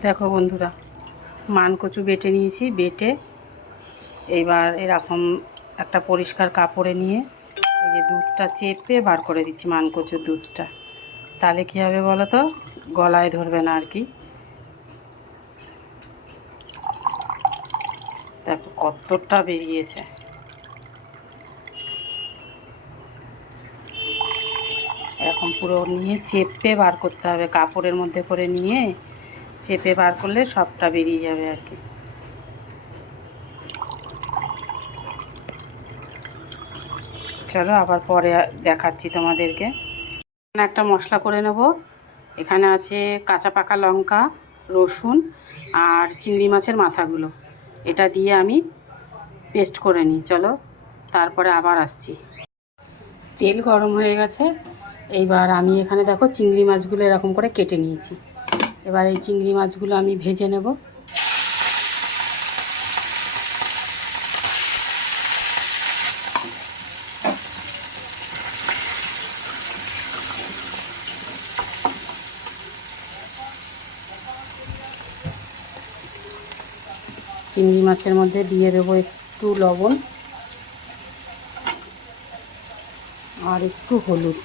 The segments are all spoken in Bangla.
দেখো বন্ধুরা, মান কচু বেটে নিয়েছি, বেটে এইবার এরকম একটা পরিষ্কার কাপড়ে নিয়ে এই যে দুধটা চেপে বার করে দিচ্ছি মান কচুর দুধটা। তাহলে কী হবে বলো তো? গলায় ধরবে না আর কি। দেখো কতটা বেরিয়েছে। এরকম পুরো নিয়ে চেপে বার করতে হবে, কাপড়ের মধ্যে করে নিয়ে চেপে বার করলে সবটা বেরিয়ে যাবে আর কি। চলো আবার পরে দেখাচ্ছি তোমাদেরকে। এখানে একটা মশলা করে নেব। এখানে আছে কাঁচা পাকা লঙ্কা, রসুন আর চিংড়ি মাছের মাথাগুলো। এটা দিয়ে আমি পেস্ট করে নিই। চলো, তারপরে আবার আসছি। তেল গরম হয়ে গেছে। এইবার আমি এখানে দেখো চিংড়ি মাছগুলো এরকম করে কেটে নিয়েছি। এবার এই চিংড়ি মাছগুলো আমি ভেজে নেব। চিংড়ি মাছের মধ্যে দিয়ে দেবো একটু লবণ আর একটু হলুদ।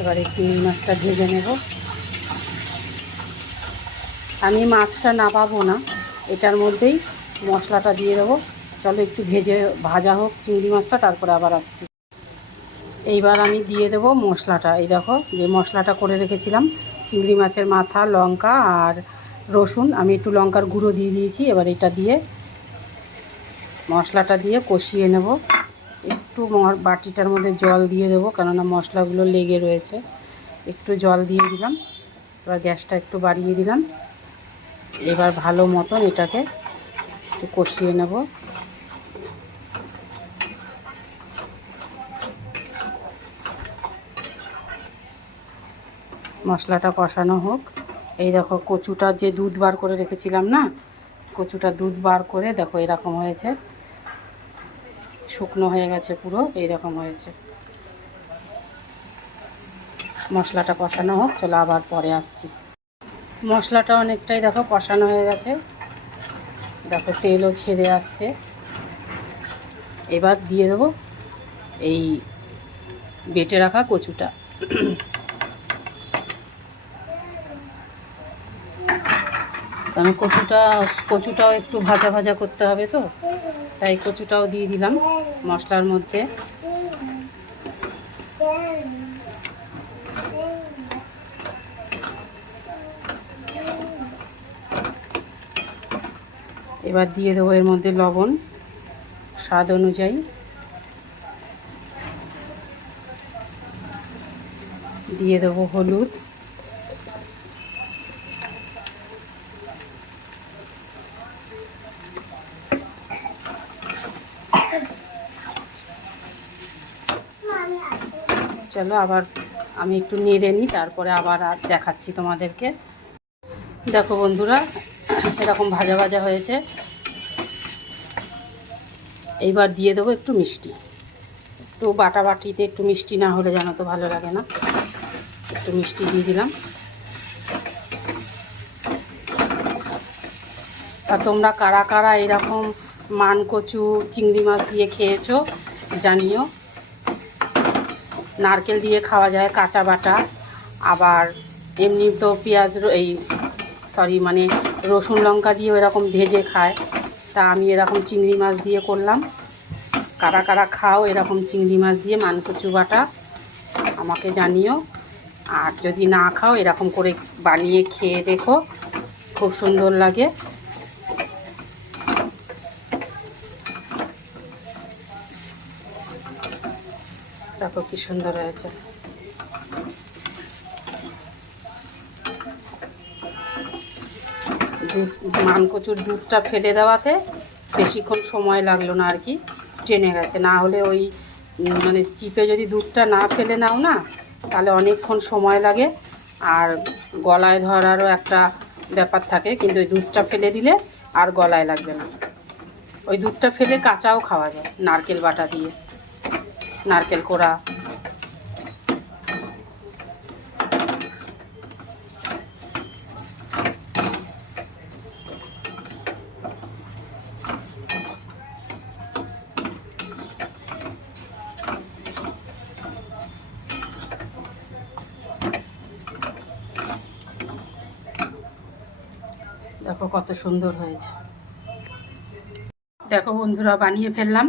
এবারে চিংড়ি মাছটা ভেজে নেব। আমি মাছটা নাবাবো না, এটার মধ্যেই মশলাটা দিয়ে দেবো। চলো একটু ভেজে ভাজা হোক চিংড়ি মাছটা, তারপরে আবার আসছি। এইবার আমি দিয়ে দেবো মশলাটা। এই দেখো যে মশলাটা করে রেখেছিলাম, চিংড়ি মাছের মাথা, লঙ্কা আর রসুন। আমি একটু লঙ্কার গুঁড়ো দিয়ে দিয়েছি, এবার এটা দিয়ে মশলাটা দিয়ে কষিয়ে নেব। একটু বাটিটার মধ্যে জল দিয়ে দেবো, কেননা মশলাগুলো লেগে রয়েছে। একটু জল দিয়ে দিলাম, এবার গ্যাসটা একটু বাড়িয়ে দিলাম। এবার ভালো মতন এটাকে একটু কষিয়ে নেব। মশলাটা কষানো হোক। এই দেখো, কচুটা যে দুধ বার করে রেখেছিলাম না, কচুটা দুধ বার করে দেখো এরকম হয়েছে। শুকনো হয়ে গেছে পুরো, এইরকম হয়েছে। মশলাটা কষানো হোক, চলো আবার পরে আসছি। মশলাটা অনেকটাই দেখো কষানো হয়ে গেছে। দেখো তেলও ছেড়ে আসছে। এবার দিয়ে দেবো এই বেটে রাখা কচুটা। কারণ কচুটা, কচুটাও একটু ভাজা ভাজা করতে হবে তো। তাই কচুটাও দিয়ে দিলাম মশলার মধ্যে। এবার দিয়ে দেবো এর মধ্যে লবণ, স্বাদ অনুযায়ী। দিয়ে দেবো হলুদ। চলো আবার আমি একটু নেড়ে নিই, তারপরে আবার আর দেখাচ্ছি তোমাদেরকে। দেখো বন্ধুরা, এরকম ভাজা ভাজা হয়েছে। এইবার দিয়ে দেবো একটু মিষ্টি। একটু বাটা বাটিতে একটু মিষ্টি না হলে যেন তো ভালো লাগে না। একটু মিষ্টি দিয়ে দিলাম। আর তোমরা কারা কারা এরকম মান কচু চিংড়ি মাছ দিয়ে খেয়েছো জানিও। নারকেল দিয়ে খাওয়া যায়, কাঁচা বাটা। আবার এমনি তো পেঁয়াজ এই সরি মানে রসুন লঙ্কা দিয়েও এরকম ভেজে খায়। তা আমি এরকম চিংড়ি মাছ দিয়ে করলাম। কারা কারা খাও এরকম চিংড়ি মাছ দিয়ে, মানকচু বাটা, আমাকে জানিও। আর যদি না খাও, এরকম করে বানিয়ে খেয়ে দেখো। খুব সুন্দর লাগে। দেখো কি সুন্দর হয়েছে। দুধ মানকচুর দুধটা ফেলে দেওয়াতে বেশিক্ষণ সময় লাগল না আর কি ট্রেনে গেছে। না হলে ওই মানে চিপে যদি দুধটা না ফেলে নাও না, তাহলে অনেকক্ষণ সময় লাগে। আর গলায় ধরারও একটা ব্যাপার থাকে, কিন্তু ওই দুধটা ফেলে দিলে আর গলায় লাগবে না। ওই দুধটা ফেলে কাঁচাও খাওয়া যায়, নারকেল বাটা দিয়ে। নারকেল কোড়া। দেখো কত সুন্দর হয়েছে। দেখো বন্ধুরা বানিয়ে ফেললাম।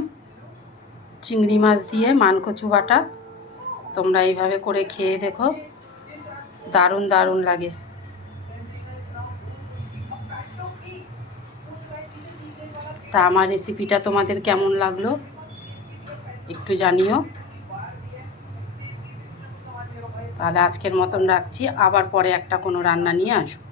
চিংড়ি মাছ দিয়ে মানকচু বাটা। তোমরা এইভাবে করে খেয়ে দেখো। দারুণ দারুণ লাগে। তা আমার রেসিপিটা তোমাদের কেমন লাগল? একটু জানিও। তাহলে আজকের মতন রাখছি। আবার পরে একটা কোনো রান্না নিয়ে আসব।